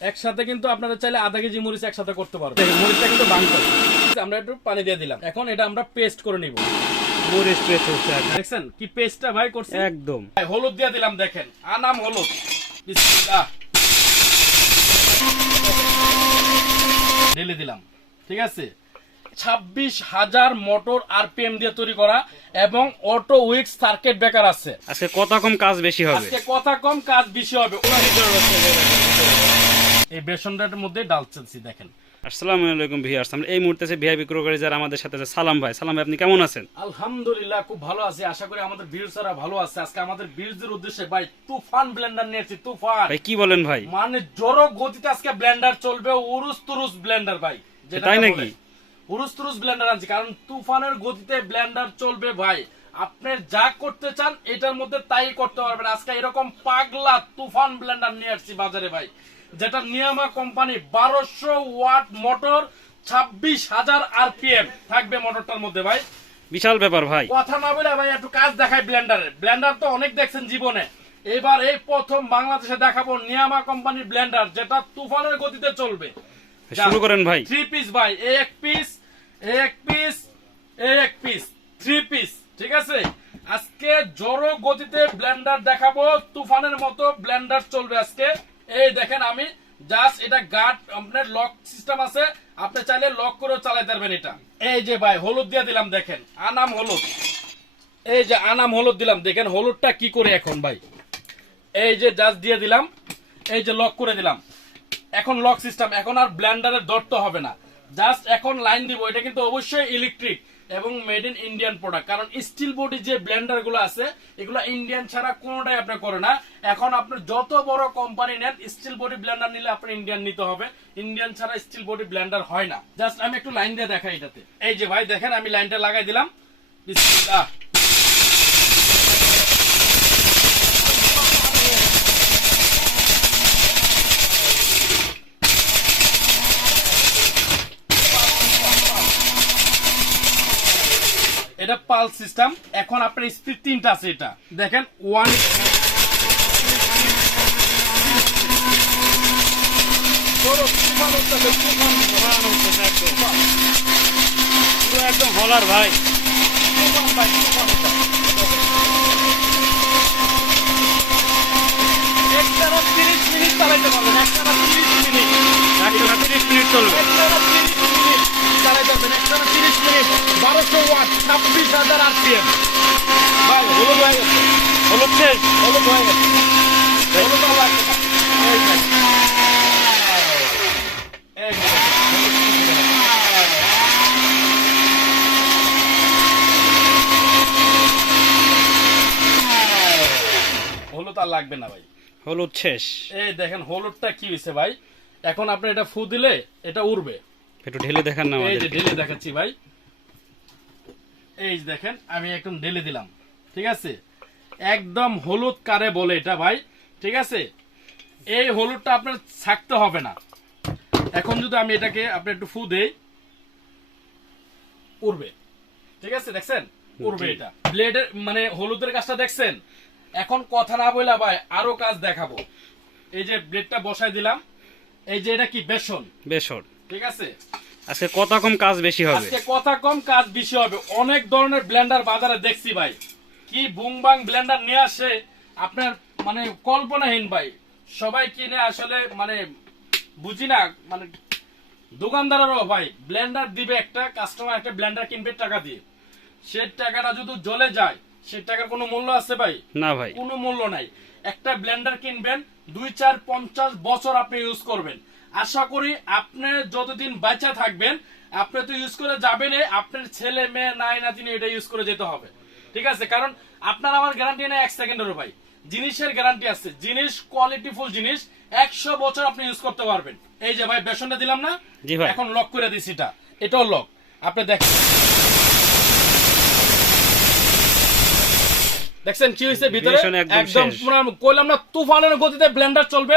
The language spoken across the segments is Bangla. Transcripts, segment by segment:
একসাথে কিন্তু আপনারা চাইলে আধা কেজি মরিচ একসাথে করতে পারবেন। মরিচটা কিন্তু বাংলা আমরা একটু পানি দিয়ে দিলাম। এখন এটা আমরা পেস্ট করে নিব। মরিচ পেস্ট হচ্ছে। দেখছেন কি পেস্টটা ভাই করছে একদম। হলুদ দিয়ে দিলাম দেখেন। আনাম হলুদ। বিসমিল্লাহ। ঢেলে দিলাম। ঠিক আছে? ছাব্বিশ হাজার মোটর আর আরপিএম দিয়ে তৈরি করা এবং অটো উইক্স সার্কিট ব্রেকার আছে। আজকে কত কম কাজ বেশি হবে। আজকে কথা কম কাজ বেশি হবে। এই বেসনটার মধ্যে ডাল চালছি দেখেন। আসসালামু আলাইকুম ভিউয়ার্স আমরা এই মুহূর্তে ভিআইপি ক্রোকারি যারা আমাদের সাথে আছে সালাম ভাই। সালাম ভাই আপনি কেমন আছেন? আলহামদুলিল্লাহ খুব ভালো আছি। আশা করি আমাদের ভিউসাররা ভালো আছে। আজকে আমাদের ভিউজদের উদ্দেশ্যে ভাই তুফান ব্লেন্ডার নিয়েছি তুফান। ভাই কি বলেন ভাই? মানে জোরো গতিতে আজকে ব্লেন্ডার চলবে উরুস তুরুস ব্লেন্ডার ভাই তাই নাকি? উরুস তুরুস ব্লেন্ডার আনছি কারণ তুফানের গতিতে ব্লেন্ডার চলবে ভাই। আপনি যা করতে চান এটার মধ্যে তাই করতে পারবেন। আজকে এরকম পাগলা তুফান ব্লেন্ডার নিয়ে আসছি বাজারে ভাই। যেটা নিয়ামা কোম্পানি বারোশো ওয়াট মোটর ছাব্বিশ হাজার আরপিএম থাকবে মোটরটার মধ্যে ভাই। বিশাল ব্যাপার ভাই। কথা না বলে ভাই একটু কাজ দেখাই ব্লেন্ডারের ব্লেন্ডার তো অনেক দেখছেন জীবনে। এবার এই প্রথম বাংলাদেশে দেখাবো নিয়ামা কোম্পানির ব্লেন্ডার যেটা তুফানের গতিতে চলবে। শুরু করেন ভাই। থ্রি পিস ভাই এক পিস এক পিস এক পিস থ্রি পিস ঠিক আছে? আজকে জড়ো গতিতে ব্লেন্ডার দেখাবো, তুফানের মতো ব্লেন্ডার চলবে আজকে। এই দেখেন আমি জাস্ট এটা গার্ড আপনার লক সিস্টেম আছে, আপনি চাইলে লক করেও চালাতে পারবেন এটা। এই যে ভাই, হলুদ দিয়ে দিলাম, দেখেন। আনাম হলুদ। এই যে আনাম হলুদ দিলাম, দেখেন হলুদটা কি করে এখন ভাই? এই যে জাস্ট দিয়ে দিলাম, এই যে লক করে দিলাম। এখন লক সিস্টেম এখন আর ব্লেন্ডারের দরতে হবে না। জাস্ট এখন লাইন দিব, এটা কিন্তু অবশ্যই ইলেকট্রিক এবং মেড ইন ইন্ডিয়ান প্রোডাক্ট কারণ স্টিল বডি যে ব্লেন্ডারগুলো আছে, এগুলো ইন্ডিয়ান ছাড়া কোনোটাই আপনি করে না। এখন আপনার যত বড় কোম্পানি নেন স্টিল বডি ব্লেন্ডার নিলে আপনার ইন্ডিয়ান নিতে হবে। ইন্ডিয়ান ছাড়া স্টিল বডি ব্লেন্ডার হয় না। জাস্ট আমি একটু লাইন দিয়ে দেখাই এটাতে। এই যে ভাই, দেখেন, আমি লাইনটা লাগাই দিলাম। এটা পালস সিস্টেম এখন আপনার স্পিড তিনটা আছে এটা। দেখেন ওয়ান একদম হলার ভাই। একটানা তিরিশ মিনিট চালাইতে পারবেন। একটানা তিরিশ মিনিট একটানা তিরিশ মিনিট চলবে। একটানা তিরিশ মিনিট হলুদ আর লাগবে না ভাই হলুদ শেষ। এই দেখেন, হলুদটা কি হয়েছে ভাই? এখন আপনি এটা ফু দিলে এটা উড়বে। একটু ঢেলে দেখান না এই যে ঢেলে দেখাচ্ছি ভাই। এই যে দেখেন আমি একদম ঢেলে দিলাম ঠিক আছে? একদম হলুদ কারে বলে এটা ভাই ঠিক আছে? এই হলুদটা আপনার ছাকতে হবে না। এখন যদি আমি এটাকে আপনি একটু ফু দেই উড়বে। ঠিক আছে দেখছেন? উড়বে এটা। ব্লেডের মানে হলুদের কাজটা দেখছেন? এখন কথা না বইলা ভাই আরও কাজ দেখাবো। এই যে ব্লেডটা বসাই দিলাম। এই যে এটা কি বেসন? বেসর ঠিক আছে? আজকে কম কাজ বেশি হবে। আজকে কথা কম কাজ বেশি হবে। অনেক ধরনের ব্লেন্ডার বাজারে দেখছি ভাই। কি বুংবাং ব্লেন্ডার নিয়ে আসে আপনার মানে কল্পনাহীন ভাই। সবাই কিনে আসলে মানে বুঝি না মানে দোকানদারেরও ভাই ব্লেন্ডার দিবে একটা কাস্টমার একটা ব্লেন্ডার কিনবে টাকা দিয়ে। সে টাকাটা যদি জ্বলে যায় সে টাকার কোনো মূল্য আছে ভাই? না ভাই। কোনো মূল্য নাই। একটা ব্লেন্ডার কিনবেন দুই চার পঞ্চাশ বছর আপনি ইউজ করবেন। আশা করি আপনি যতদিন বাচ্চা থাকবেন আপনি তো ইউজ করে যাবেন আপনার ছেলে মেয়ে নাই না তিনি এটা ইউজ করে যেতে হবে। ঠিক আছে? কারণ আপনার আমার গ্যারান্টি নেই এক সেকেন্ডেরও ভাই। জিনিসের গ্যারান্টি আছে। জিনিস কোয়ালিটিফুল জিনিস একশো বছর আপনি ইউজ করতে পারবেন। এই যে ভাই বেসনটা দিলাম না? এখন লক করে দিছি এটা। এটাও লক আপনি দেখেন দেখছেন কি হয়েছে ভিতরে? একদম কইলাম না তুফানের গতিতে ব্লেন্ডার চলবে।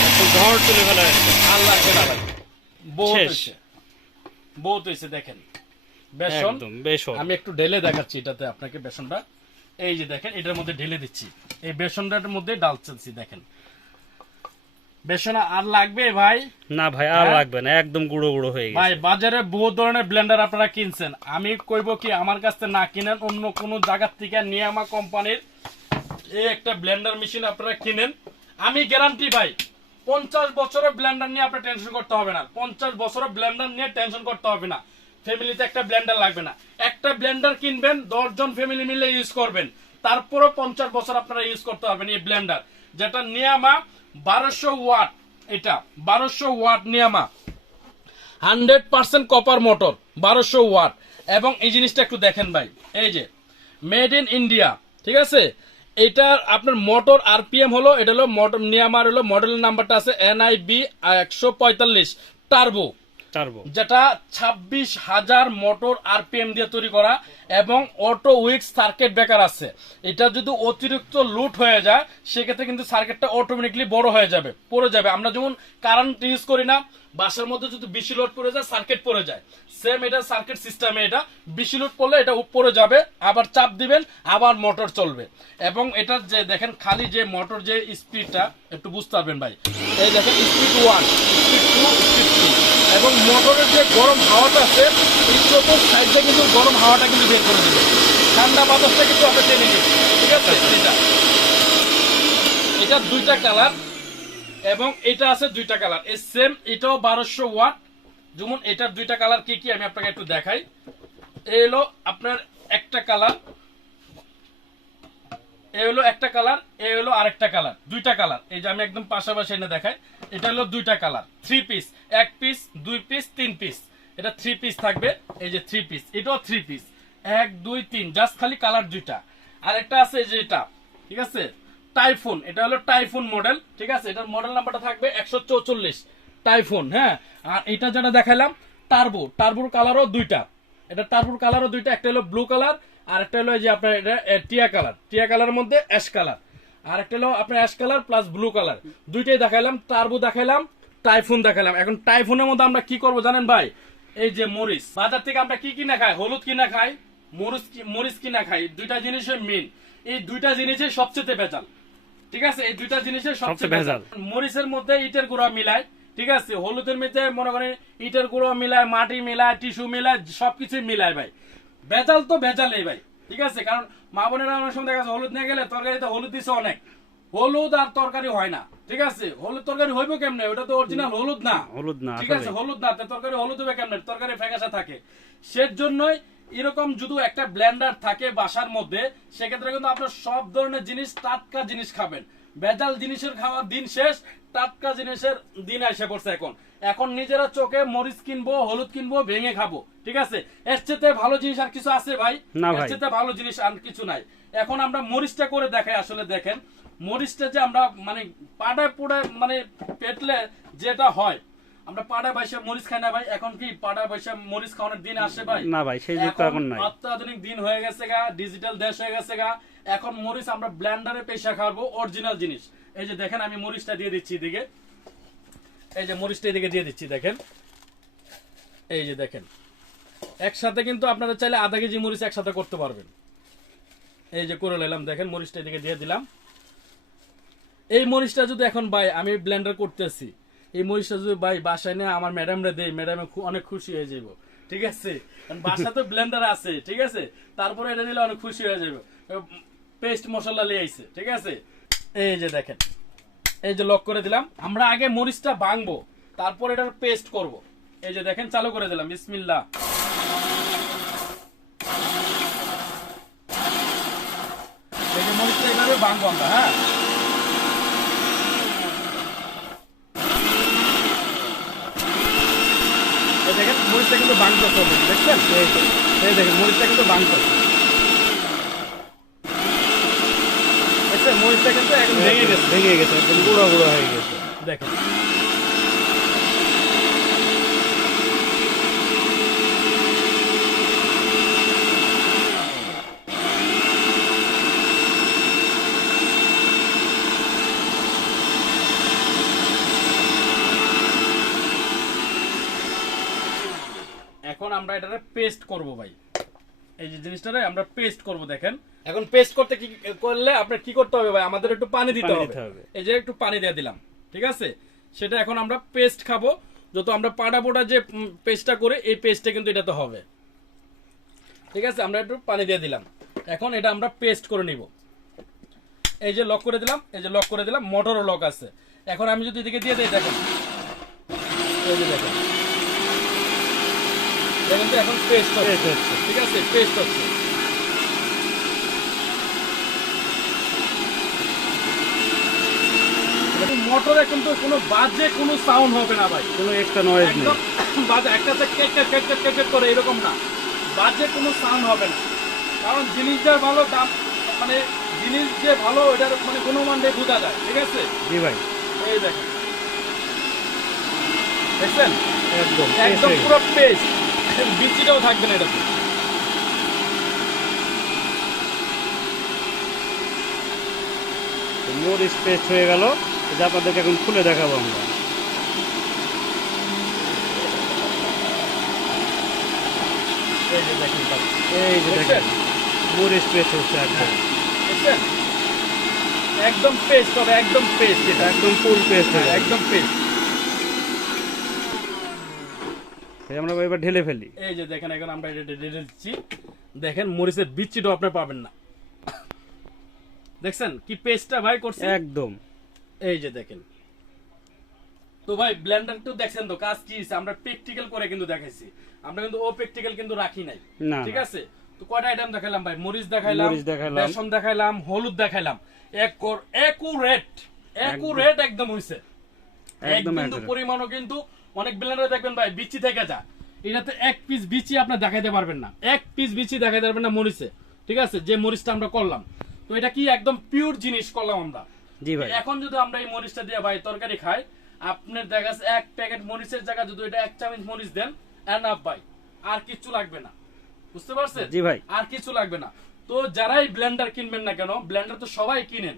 একদম ঝড় তুলে ফেলা হয়েছে। লাগবে। বহুত হয়েছে। বহুত হয়েছে দেখেন বেসন বেসন আমি একটু ঢেলে দেখাচ্ছি এটাতে আপনাকে বেসনটা এই যে দেখেন এটার মধ্যে ঢেলে দিচ্ছি এই বেসনটার মধ্যে দেখেন বেসন আর লাগবে ভাই না ভাই আর হ্যাঁ? লাগবে না একদম গুঁড়ো গুঁড়ো হয়ে গেছে ভাই বাজারে বহু ধরনের ব্লেন্ডার আপনারা কিনছেন আমি কইব কি আমার কাছ না কিনেন অন্য কোনো জায়গার থেকে নিয়ামা কোম্পানির এই একটা ব্লেন্ডার মেশিন আপনারা কিনেন। আমি গ্যারান্টি ভাই, পঞ্চাশ বছরের ব্লেন্ডার নিয়ে আপনার টেনশন করতে হবে না। পঞ্চাশ বছরের ব্লেন্ডার নিয়ে টেনশন করতে হবে না। ফ্যামিলিতে একটা ব্লেন্ডার লাগবে না। একটা ব্লেন্ডার কিনবেন, দশজন ফ্যামিলি মিলে ইউজ করবেন। তারপরও পঞ্চাশ বছর আপনারা ইউজ করতে পারবেন এই ব্লেন্ডার যেটা নিয়ামা বারোশো ওয়াট, এটা বারোশো watt Niyama. Hundred percent copper motor বারোশো ওয়াট। এবং এই জিনিসটা একটু দেখেন ভাই, এই যে মেড ইন ইন্ডিয়া ঠিক আছে? এটা আপনার মোটর আরপিএম হলো, এটা হলো মোটর, নিয়ামার হলো মডেল নাম্বারটা আছে এনআইবি একশো পঁয়তাল্লিশ, টার্বো। যেটা ছাব্বিশ হাজার মোটর আরপিএম দিয়ে তৈরি করা এবং অটো উইক সার্কিট ব্রেকার আছে। এটা যদি অতিরিক্ত লুট হয়ে যায়, সেক্ষেত্রে কিন্তু সার্কিটটা অটোমেটিকলি বড় হয়ে যাবে, পড়ে যাবে। আমরা যেমন কারেন্ট ইউজ করি না, বাসার মধ্যে যদি বেশি লোড পড়ে যায় সার্কিট পড়ে যায়। সেম এটা সার্কিট সিস্টেমে এটা। বেশি লোড পড়লে এটা পড়ে যাবে, আবার চাপ দিবেন, আবার মোটর চলবে। এবং এটার যে দেখেন, খালি যে মোটর যে স্পিডটা একটু বুঝতে পারবেন ভাই। এই দেখেন speed one speed two speed three এবং মোটরের যে গরম হাওয়াটা আছে এই চতুর্থ সাইডটা কিন্তু গরম হাওয়াটা কিন্তু বের করে দেবে। ঠান্ডা বাতাসটা কিন্তু আমরা টেনে নিই ঠিক আছে? এটা। এটা দুইটা কালার এবং এটা আছে দুইটা কালার। এই সেম এটাও বারোশো ওয়াট। যেমন এটার দুইটা কালার কি কি আমি আপনাকে একটু দেখাই। এই হলো আপনার একটা কালার এই হলো একটা কালার এই হলো আরেকটা কালার, দুইটা কালার। এই যে আমি একদম পাশাপাশি এনে দেখাই, এটা হলো দুইটা কালার থ্রি পিস এক পিস দুই পিস তিন পিস এটা থ্রি পিস থাকবে, এই যে থ্রি পিস এটাও থ্রি পিস এক, দুই, তিন জাস্ট খালি কালার দুইটা। আর একটা আছে যে এটা, ঠিক আছে? টাইফুন এটা হলো টাইফুন মডেল ঠিক আছে? এটার মডেল নাম্বারটা থাকবে একশো চৌচল্লিশ। টাইফুন হ্যাঁ? আর এটা যেটা দেখাইলাম টার্বো টার্বোর কালারও দুইটা। এটা টার্বোর কালারও দুইটা, একটা হলো ব্লু কালার আর একটা হলো যে আপনার এটা টিয়া কালার। টিয়া কালারের মধ্যে অ্যাশ কালার। আর একটা হলো আপনার ash colour plus blue colour. দুইটাই দেখাইলাম টার্বো দেখাইলাম টাইফুন দেখাইলাম। এখন টাইফুনের মধ্যে আমরা কি করব জানেন ভাই? এই যে মরিচ। বাজার থেকে আমরা কি কিনা খাই? হলুদ কিনা খাই মরিচ মরিচ কিনা খাই। দুইটা জিনিসের মেন এই দুইটা জিনিসের সবচেয়ে বেচাল ঠিক আছে? এই দুইটা জিনিসের সবচেয়ে ভেজাল। মরিচের মধ্যে ইটের গুঁড়া মিলায়। ঠিক আছে? হলুদের মধ্যে মনে করেন ইটের গুঁড়ো মিলায় মাটি মিলায় টিস্যু মিলায় সবকিছু মিলায় ভাই। ভেজাল তো ভেজালই ভাই ঠিক আছে? কারণ মা বোনেরা অনেক সময় দেখা যাচ্ছে হলুদ নিয়ে গেলে তরকারিতে হলুদ দিছে অনেক। হলুদ আর তরকারি হয় না ঠিক আছে? হলুদ তরকারি হইব কেমনে? ওটা তো অরিজিনাল হলুদ না। হলুদ না ঠিক আছে? হলুদ না তরকারি হলুদ হবে কেমনে? তরকারি ফ্যাকাশা থাকে। সেজন্যই এরকম যদি একটা ব্লেন্ডার থাকে বাসার মধ্যে সেক্ষেত্রে কিন্তু আপনার সব ধরনের জিনিস টাটকা জিনিস খাবেন। ভেজাল জিনিসের খাওয়ার দিন শেষ টাটকা জিনিসের দিন এসে পড়ছে এখন। এখন নিজেরা চোখে মরিচ কিনবো হলুদ কিনবো ভেঙে খাব। ঠিক আছে? এর চেয়ে ভালো জিনিস আর কিছু আছে ভাই? এর। চেয়ে ভালো জিনিস আর কিছু নাই। এখন আমরা মরিচটা করে দেখাই আসলে দেখেন। মরিচটা যে আমরা মানে পাড়ায় পোড়ে মানে পেটলে যেটা হয়। আমরা পাড়ায় বসে মরিচ খাই না ভাই। এখন কি পাড়ায় বসে মরিচ খাওয়ানোর দিন আসে ভাই? না ভাই সেই যুগ তো এখন নাই। অত্যাধুনিক দিন হয়ে গেছে গা ডিজিটাল দেশ হয়ে গেছে গা। এখন মরিচ আমরা ব্লেন্ডারে পেশা খাব অরিজিনাল জিনিস। এই যে দেখেন আমি মরিচটা দিয়ে দিচ্ছি এদিকে। এই যে মরিচটা এদিকে দিয়ে দিচ্ছি, দেখেন। এই যে দেখেন। একসাথে কিন্তু আপনারা চাইলে আধা কেজি মরিচ একসাথে করতে পারবেন। এই যে করে নিলাম, দেখেন, মরিচটা এদিকে দিয়ে দিলাম। এই মরিচটা যদি এখন ভাই, আমি ব্লেন্ডার করতেছি, এই মরিচটা যদি ভাই বাসায় নিয়ে আমার ম্যাডামরা দেই ম্যাডামে অনেক খুশি হয়ে যাব ঠিক আছে? বাসা তো ব্লেন্ডার আছে, ঠিক আছে? তারপরে এটা দিলে অনেক খুশি হয়ে যাবে পেস্ট মশলা লিয়ে আইছে, ঠিক আছে? এই যে দেখেন। এই যে লক করে দিলাম। আমরা আগে মরিচটা ভাঙবো, তারপর এটার পেস্ট করব। এই যে দেখেন, চালু করে দিলাম যে মরিচটা আমরা হ্যাঁ? দেখেন, মরিচটা কিন্তু বাংতেছে দেখছেন? এই দেখেন, মরিচটা কিন্তু বাংতেছে দেখছেন মরিচটা কিন্তু একদম ভেঙে গেছে। ভেঙে গেছে একদম গুঁড়ো গুঁড়ো হয়ে গেছে। দেখেন। এখন আমরা এটারে পেস্ট করব ভাই। এই যে জিনিসটারে আমরা পেস্ট করব দেখেন। এখন পেস্ট করতে কি করলে আপনার কি করতে হবে ভাই? আমাদের একটু পানি দিতে হবে। এই যে একটু পানি দিয়ে দিলাম ঠিক আছে? সেটা এখন আমরা পেস্ট খাব। যত আমরা পাটা পোটা যে পেস্টটা করে এই পেস্টটা কিন্তু এটাতে হবে। ঠিক আছে? আমরা একটু পানি দিয়ে দিলাম। এখন এটা আমরা পেস্ট করে নিব। এই যে লক করে দিলাম এই যে লক করে দিলাম মোটরও লক আছে। এখন আমি যদি এদিকে দিয়ে দিই দেখেন। দেখেন। তো এখন পেস্ট হচ্ছে। ঠিক আছে? পেস্ট হচ্ছে। মোটরে কিন্তু কোনো বাজে কোনো সাউন্ড হবে না ভাই। কোনো এক্সট্রা নয়েজ নেই। বাজে একটা কেক কেক কেক কেক কেক করে এরকম না। বাজে কোনো সাউন্ড হবে না। কারণ জিনিসটার ভালো দাম মানে জিনিস যে ভালো ওটার মানে গুণমান দিয়ে বোঝা যায়। ঠিক আছে? জি ভাই। এই দেখেন। দেখছেন? একদম একদম পুরো পেস্ট বিচিটাও থাকবে না এটাতে। মরিচ পেস্ট হয়ে গেল। এটা আপনাদেরকে এখন খুলে দেখাবো আমরা। এই যে দেখেন মরিচ পেস্ট হচ্ছে একদম একদম পেস্ট হবে একদম পেস্ট এটা একদম ফুল পেস্ট হয়ে একদম পেস্ট আমরা এবার ঢেলে ফেলি। এই যে দেখেন এখন আমরা এটা ঢেলে দিচ্ছি। দেখেন মরিচের বিচিটাও আপনি পাবেন না। দেখছেন? কি পেস্টটা ভাই করছে? একদম। এই যে দেখেন। তো ভাই ব্লেন্ডার তো দেখছেন তো কাজ কি? আমরা প্র্যাকটিক্যাল করে কিন্তু দেখাইছি। আমরা কিন্তু ও প্র্যাকটিক্যাল কিন্তু রাখি নাই। ঠিক আছে? তো কয়টা আইটেম দেখাইলাম ভাই? মরিচ দেখাইলাম মরিচ দেখাইলাম। বেসন দেখাইলাম হলুদ দেখাইলাম। একুরেট একুরেট একদম। হইছে। একদম কিন্তু পরিমাণও কিন্তু অনেক ব্লেন্ডারে দেখবেন ভাই বিচি থেকে যা এটাতে এক পিস বিচি আপনি দেখাইতে পারবেন না। এক পিস বিচি দেখাইতে পারবেন না মরিচে। ঠিক আছে? যে মরিচটা আমরা করলাম। তো এটা কি একদম পিওর জিনিস করলাম আমরা। জি ভাই। এখন যদি আমরা এই মরিচটা দিয়ে ভাই তরকারি খাই আপনার দেখা যাচ্ছে এক প্যাকেট মরিচের জায়গায় যদি এটা এক চামচ মরিচ দেন এনাফ ভাই। আর কিছু লাগবে না। বুঝতে পারছেন? জি ভাই। আর কিছু লাগবে না। তো যারাই ব্লেন্ডার কিনবেন না কেন ব্লেন্ডার তো সবাই কিনেন।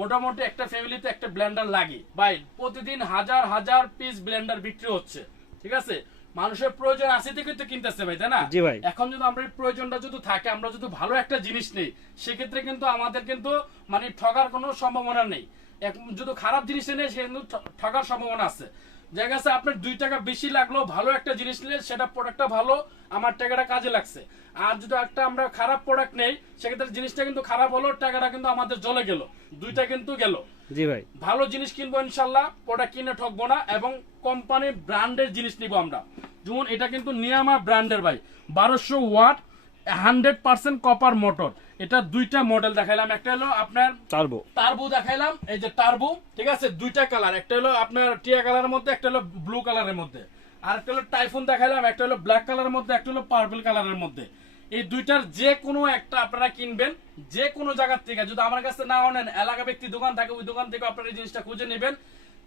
মোটামুটি একটা ফ্যামিলিতে একটা ব্লেন্ডার লাগে। ভাই প্রতিদিন হাজার হাজার পিস ব্লেন্ডার বিক্রি হচ্ছে। ঠিক আছে? মানুষের প্রয়োজন আছে থেকে তো কিনতেছে ভাই তাই না? জি ভাই। এখন যদি আমরা প্রয়োজনটা যদি থাকে আমরা যদি ভালো একটা জিনিস নেই সেক্ষেত্রে কিন্তু আমাদের কিন্তু মানে ঠকার কোনো সম্ভাবনা নেই। এখন যদি খারাপ জিনিস নেই সে কিন্তু ঠকার ঠগার সম্ভাবনা আছে। দেখা যাচ্ছে আপনার দুই টাকা বেশি লাগল ভালো একটা জিনিস নিলে সেটা প্রোডাক্টটা ভালো আমার টাকাটা কাজে লাগছে। আর যদি একটা আমরা খারাপ প্রোডাক্ট নেই সেক্ষেত্রে জিনিসটা কিন্তু খারাপ হলো টাকাটা কিন্তু আমাদের জলে গেল। দুইটা কিন্তু গেল। জি ভাই। ভালো জিনিস কিনবো ইনশাল্লাহ প্রোডাক্ট কিনে ঠকবো না এবং কোম্পানির ব্র্যান্ডের জিনিস নিব আমরা। যেমন এটা কিন্তু নিয়ামা ব্র্যান্ডের ভাই বারোশো watt hundred percent copper motor এটা দুইটা মডেল দেখাইলাম। একটা হলো আপনার টার্বো টার্বো দেখাইলাম এই যে টার্বো ঠিক আছে? দুইটা কালার একটা হলো আপনার টিয়া কালারের মধ্যে একটা হলো ব্লু কালারের মধ্যে। আর একটা হলো টাইফুন দেখাইলাম একটা হলো ব্ল্যাক কালারের মধ্যে একটা হলো পার্পল কালারের মধ্যে। এই দুইটার যে কোনো একটা আপনারা কিনবেন যে কোনো জায়গার থেকে। যদি আমার কাছে না নেন এলাকা ব্যক্তি দোকান থাকে ওই দোকান থেকে আপনারা এই জিনিসটা খুঁজে নেবেন।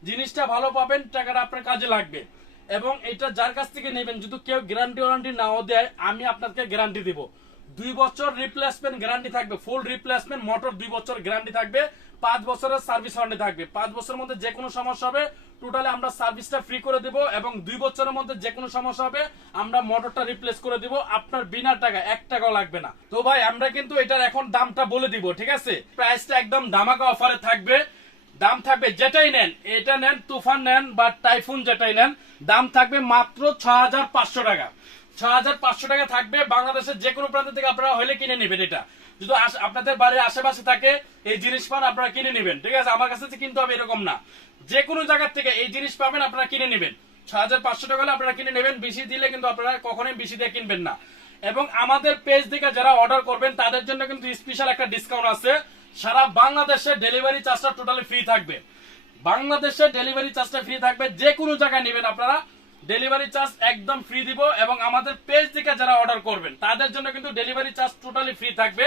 জিনিসটা ভালো পাবেন টাকাটা আপনার কাজে লাগবে। এবং এটা যার কাছ থেকে নেবেন যদি কেউ গ্যারান্টি ওয়ারান্টি নাও দেয় আমি আপনাকে গ্যারান্টি দিব। দুই বছর রিপ্লেসমেন্ট গ্যারান্টি থাকবে ফুল রিপ্লেসমেন্ট মোটর দুই বছর গ্যারান্টি থাকবে, পাঁচ বছরের সার্ভিস ওয়ারেন্টি থাকবে। পাঁচ বছরের মধ্যে যে কোনো সমস্যা হবে টোটালি আমরা সার্ভিসটা ফ্রি করে দেব এবং দুই বছরের মধ্যে যে কোনো সমস্যা হবে, আমরা মোটরটা রিপ্লেস করে দিব। আপনার বিনা টাকা, এক টাকাও লাগবে না। তো ভাই, আমরা কিন্তু এটার এখন দামটা বলে দিব, ঠিক আছে? প্রাইসটা একদম দামাকা অফারে থাকবে। দাম থাকবে যেটাই নেন, এটা নেন, তুফান নেন বা টাইফুন যেটাই নেন, দাম থাকবে মাত্র ছ টাকা। ছ হাজার পাঁচশো টাকা থাকবে বাংলাদেশের যে কোনো প্রান্ত থেকে আপনারা হলে কিনে নেবেন এটা। যদি আপনাদের বাড়ির আশেপাশে থাকে, এই জিনিস পান আপনারা কিনে নেবেন, ঠিক আছে? আমার কাছে কিনতে হবে এরকম না। যে কোনো জায়গা থেকে এই জিনিস পাবেন, আপনারা কিনে নেবেন। ছ হাজার পাঁচশো টাকা হলে আপনারা কিনে নেবেন, বেশি দিলে কিন্তু আপনারা কখনোই বেশি দিয়ে কিনবেন না। এবং আমাদের পেজ থেকে যারা অর্ডার করবেন, তাদের জন্য কিন্তু স্পেশাল একটা ডিসকাউন্ট আছে। সারা বাংলাদেশে ডেলিভারি চার্জটা টোটালি ফ্রি থাকবে। বাংলাদেশে ডেলিভারি চার্জটা ফ্রি থাকবে, যে কোনো জায়গায় নেবেন আপনারা। ডেলিভারি চার্জ একদম ফ্রি দিব এবং আমাদের পেজ থেকে যারা অর্ডার করবেন, তাদের জন্য কিন্তু ডেলিভারি চার্জ টোটালি ফ্রি থাকবে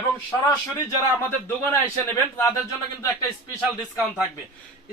এবং সরাসরি যারা আমাদের দোকানে এসে নেবেন, তাদের জন্য কিন্তু একটা স্পেশাল ডিসকাউন্ট থাকবে।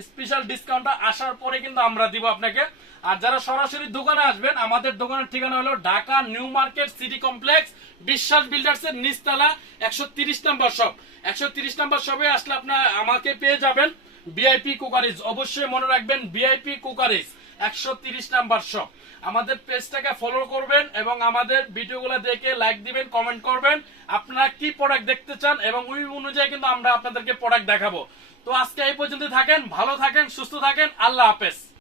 স্পেশাল ডিসকাউন্টটা আসার পরে কিন্তু আমরা দিব আপনাকে। আর যারা সরাসরি দোকানে আসবেন, আমাদের দোকানের ঠিকানা হলো Dhaka new market city complex, Biswas builders এর নিচতলা, একশো তিরিশ নাম্বার শপ একশো তিরিশ নাম্বার শপে আসলে আপনার আমাকে পেয়ে যাবেন। ভিআইপি কুকারিজ অবশ্যই মনে রাখবেন ভিআইপি কুকারিজ একশো তিরিশ নাম্বার শপ আমাদের পেজটাকে ফলো করবেন এবং আমাদের ভিডিওগুলো দেখে লাইক দিবেন কমেন্ট করবেন। আপনারা কি প্রোডাক্ট দেখতে চান এবং ওই অনুযায়ী কিন্তু আমরা আপনাদেরকে প্রোডাক্ট দেখাবো। তো আজকে এই পর্যন্ত থাকেন, ভালো থাকেন, সুস্থ থাকেন, আল্লাহ হাফেজ।